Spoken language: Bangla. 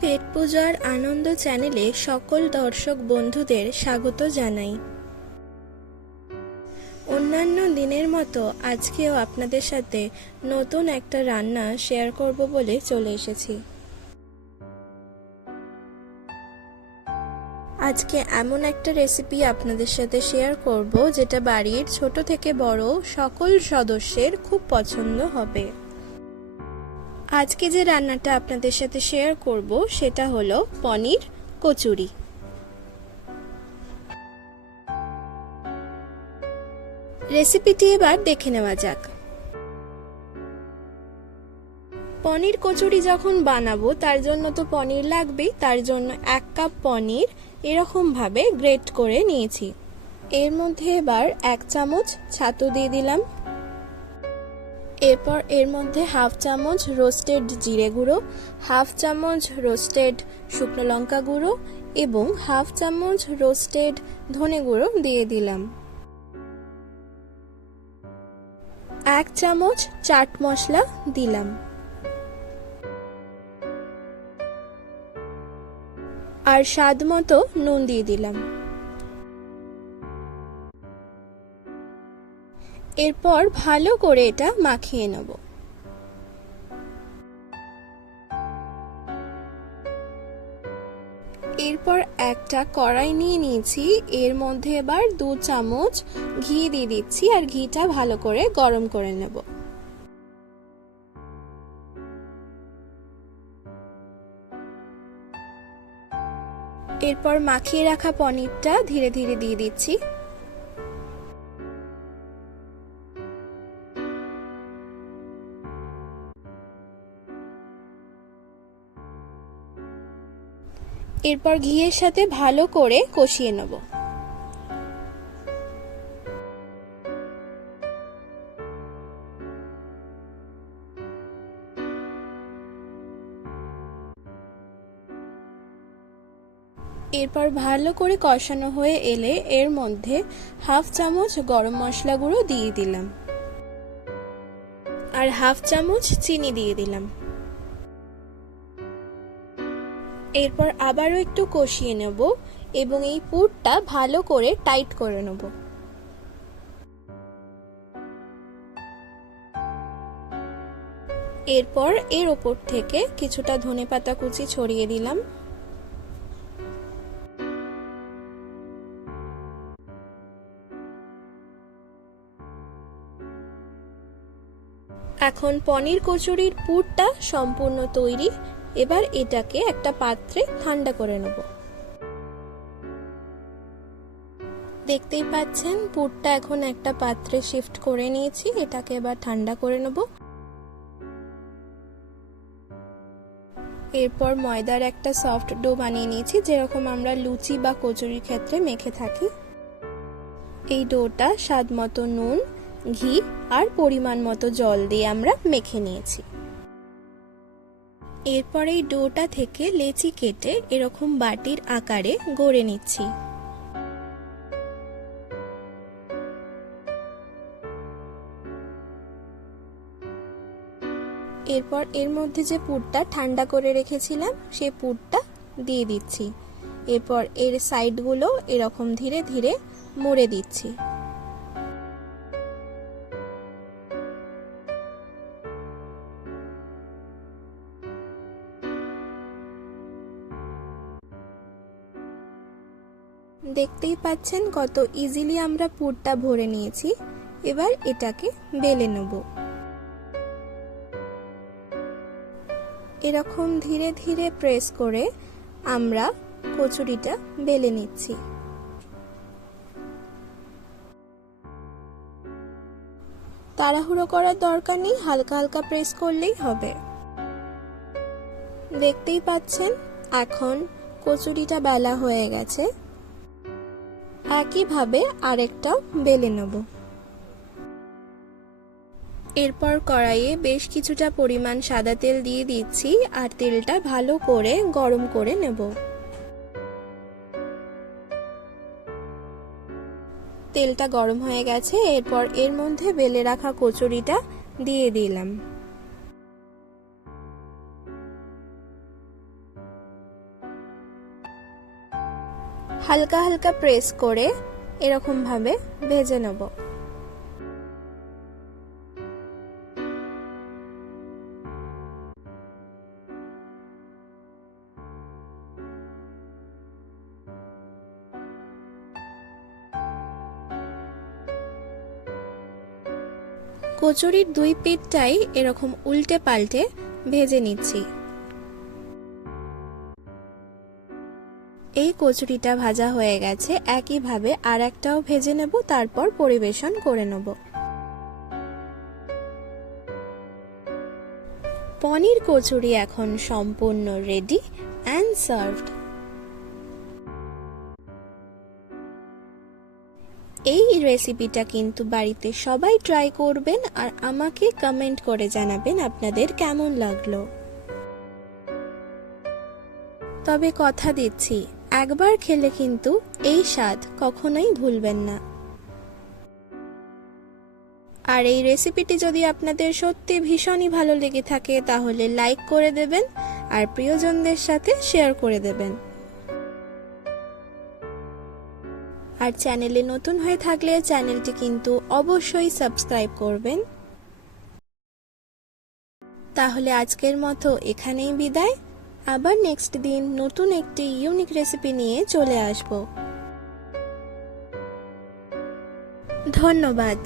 পেট পূজার আনন্দ চ্যানেলে সকল দর্শক বন্ধুদের স্বাগত জানাই। অন্যান্য দিনের মতো আজকেও আপনাদের সাথে নতুন একটা রান্না শেয়ার করব বলে চলে এসেছি। আজকে এমন একটা রেসিপি আপনাদের সাথে শেয়ার করব যেটা বাড়ির ছোট থেকে বড় সকল সদস্যের খুব পছন্দ হবে। আজকে যে রান্নাটা আপনাদের সাথে শেয়ার করব, সেটা হলো পনির কচুরি। রেসিপিটি এবার দেখে নেওয়া যাক। পনির কচুরি যখন বানাবো, তার জন্য তো পনির লাগবেই, তার জন্য এক কাপ পনির এরকম ভাবে গ্রেট করে নিয়েছি। এর মধ্যে এবার এক চামচ ছাতু দিয়ে দিলাম। এরপর এর মধ্যে হাফ চামচ রোস্টেড জিরে গুঁড়ো, হাফ চামচ রোস্টেড শুকনো লঙ্কা গুঁড়ো এবং হাফ চামচ রোস্টেড ধনে গুঁড়ো দিয়ে দিলাম। এক চামচ চাট মশলা দিলাম। আর স্বাদ মতো নুন দিয়ে দিলাম। এরপর ভালো করে এটা মাখিয়ে নেব। এরপর একটা কড়াই নিয়ে নিয়েছি। এর মধ্যে এবার দু চামচ ঘি দিয়ে দিচ্ছি আর ঘিটা ভালো করে গরম করে নেব। এরপর মাখিয়ে রাখা পনিরটা ধীরে ধীরে দিয়ে দিচ্ছি। এরপর ঘিয়ের সাথে ভালো করে কষিয়ে নেব। এরপর ভালো করে কষানো হয়ে এলে এর মধ্যে হাফ চামচ গরম মশলা গুঁড়ো দিয়ে দিলাম। আর হাফ চামচ চিনি দিয়ে দিলাম। এরপর আবারও একটু কষিয়ে নেব এবং এই পুরটা ভালো করে টাইট করে নেব। এরপর এর ওপর থেকে কিছুটা ধনে পাতা কুচি ছড়িয়ে দিলাম। এখন পনির কচুরির পুরটা সম্পূর্ণ তৈরি। এবার এটাকে একটা পাত্রে ঠান্ডা করে নেব। দেখতেই পাচ্ছেন, পুরটা এখন একটা পাত্রে শিফট করে নিয়েছি, এটাকে এবার ঠান্ডা করে নেব। এরপর ময়দার একটা সফট ডো বানিয়ে নিয়েছি, যেরকম আমরা লুচি বা কচুরির ক্ষেত্রে মেখে থাকি। এই ডোটা স্বাদ মতো নুন, ঘি আর পরিমাণ মতো জল দিয়ে আমরা মেখে নিয়েছি। এরপর এই ডোটা থেকে লেচি কেটে এরকম বাটির আকারে গড়ে নিচ্ছি। এরপর এর মধ্যে যে পুরটা ঠান্ডা করে রেখেছিলাম, সে পুরটা দিয়ে দিচ্ছি। এরপর এর সাইডগুলো এরকম ধীরে ধীরে মুড়ে দিচ্ছি। দেখতেই পাচ্ছেন কত ইজিলি আমরা পুরটা ভরে নিয়েছি। এবার এটাকে বেলে নেব। এরকম ধীরে ধীরে প্রেস করে আমরা কচুরিটা বেলে নিচ্ছি। তাড়াহুড়ো করার দরকার নেই, হালকা হালকা প্রেস করলেই হবে। দেখতেই পাচ্ছেন, এখন কচুরিটা বেলা হয়ে গেছে। একইভাবে আরেকটা বেলে নেব। এরপর কড়াইয়ে বেশ কিছুটা পরিমাণ সাদা তেল দিয়ে দিচ্ছি আর তেলটা ভালো করে গরম করে নেব। তেলটা গরম হয়ে গেছে, এরপর এর মধ্যে বেলে রাখা কচুরিটা দিয়ে দিলাম। হালকা হালকা প্রেস করে এরকম ভাবে ভেজে নেব। কচুরির দুই পিঠটাই এরকম উল্টে পাল্টে ভেজে নিচ্ছি। এই কচুরিটা ভাজা হয়ে গেছে, একইভাবে আর একটাও ভেজে নেব, তারপর পরিবেশন করে নেব। পনির কচুরি এখন সম্পূর্ণ রেডি অ্যান্ড সার্ভড এই রেসিপিটা কিন্তু বাড়িতে সবাই ট্রাই করবেন আর আমাকে কমেন্ট করে জানাবেন আপনাদের কেমন লাগল। তবে কথা দিচ্ছি একবার খেলে কিন্তু এই স্বাদ কখনোই ভুলবেন না। আর এই রেসিপিটি যদি আপনাদের সত্যি ভীষণই ভালো লেগে থাকে, তাহলে লাইক করে দেবেন আর প্রিয়জনদের সাথে শেয়ার করে দেবেন। আর চ্যানেলে নতুন হয়ে থাকলে চ্যানেলটি কিন্তু অবশ্যই সাবস্ক্রাইব করবেন। তাহলে আজকের মতো এখানেই বিদায়। আবার নেক্সট দিন নতুন একটি ইউনিক রেসিপি নিয়ে চলে আসব। ধন্যবাদ।